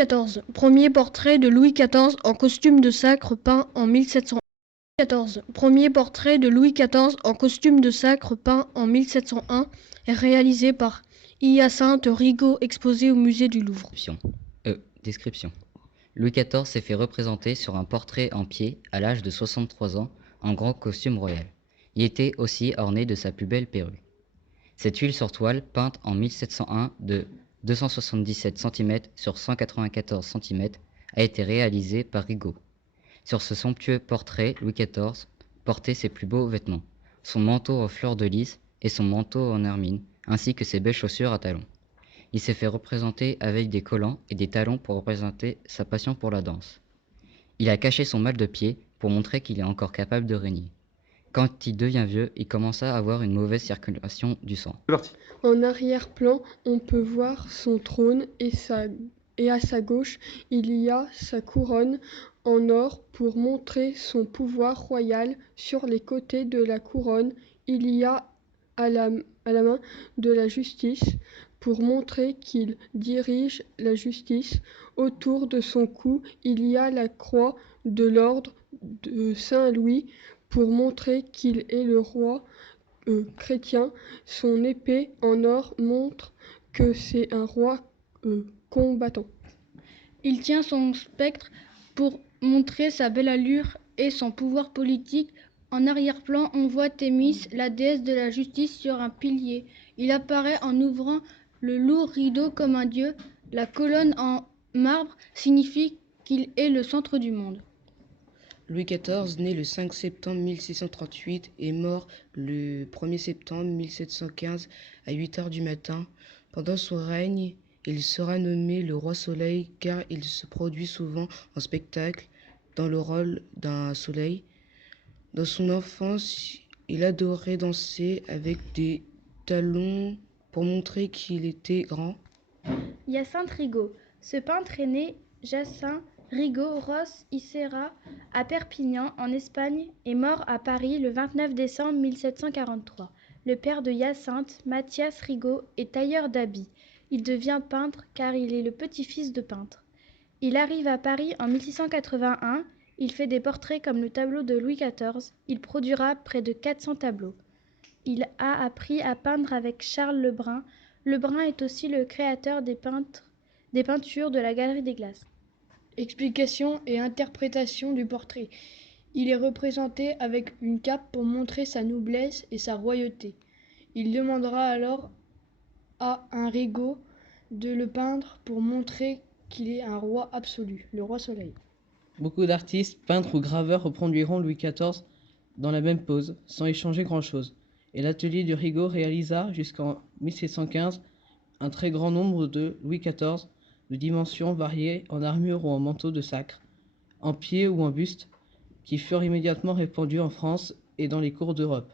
XIV. Premier portrait de Louis XIV en costume de sacre peint en 1701. XIV. Premier portrait de Louis XIV en costume de sacre peint en 1701 est réalisé par Hyacinthe Rigaud, exposé au musée du Louvre. Description. Louis XIV s'est fait représenter sur un portrait en pied à l'âge de 63 ans en grand costume royal. Il était aussi orné de sa plus belle perruque. Cette huile sur toile, peinte en 1701 de 277 cm sur 194 cm, a été réalisée par Rigaud. Sur ce somptueux portrait, Louis XIV portait ses plus beaux vêtements, son manteau en fleurs de lys et son manteau en hermine, ainsi que ses belles chaussures à talons. Il s'est fait représenter avec des collants et des talons pour représenter sa passion pour la danse. Il a caché son mal de pied pour montrer qu'il est encore capable de régner. Quand il devient vieux, il commença à avoir une mauvaise circulation du sang. En arrière-plan, on peut voir son trône et à sa gauche, il y a sa couronne en or pour montrer son pouvoir royal. Sur les côtés de la couronne, il y a à la main de la justice pour montrer qu'il dirige la justice. Autour de son cou, il y a la croix de l'ordre de Saint-Louis pour montrer qu'il est le roi chrétien. Son épée en or montre que c'est un roi combattant. Il tient son spectre pour montrer sa belle allure et son pouvoir politique. En arrière-plan, on voit Thémis, la déesse de la justice, sur un pilier. Il apparaît en ouvrant le lourd rideau comme un dieu. La colonne en marbre signifie qu'il est le centre du monde. Louis XIV, né le 5 septembre 1638 et mort le 1er septembre 1715 à 8 heures du matin. Pendant son règne, il sera nommé le roi soleil car il se produit souvent en spectacle dans le rôle d'un soleil. Dans son enfance, il adorait danser avec des talons pour montrer qu'il était grand. Hyacinthe Rigaud. Ce peintre est né Jacinthe Rigaud Ros y Serra à Perpignan en Espagne et mort à Paris le 29 décembre 1743. Le père de Hyacinthe, Mathias Rigaud, est tailleur d'habits. Il devient peintre car il est le petit-fils de peintre. Il arrive à Paris en 1681. Il fait des portraits comme le tableau de Louis XIV. Il produira près de 400 tableaux. Il a appris à peindre avec Charles Lebrun. Lebrun est aussi le créateur des peintures de la Galerie des Glaces. Explication et interprétation du portrait. Il est représenté avec une cape pour montrer sa noblesse et sa royauté. Il demandera alors à un Rigaud de le peindre pour montrer qu'il est un roi absolu, le roi soleil. Beaucoup d'artistes, peintres ou graveurs reproduiront Louis XIV dans la même pose, sans y changer grand-chose. Et l'atelier de Rigaud réalisa jusqu'en 1715 un très grand nombre de Louis XIV de dimensions variées en armure ou en manteau de sacre, en pied ou en buste, qui furent immédiatement répandus en France et dans les cours d'Europe.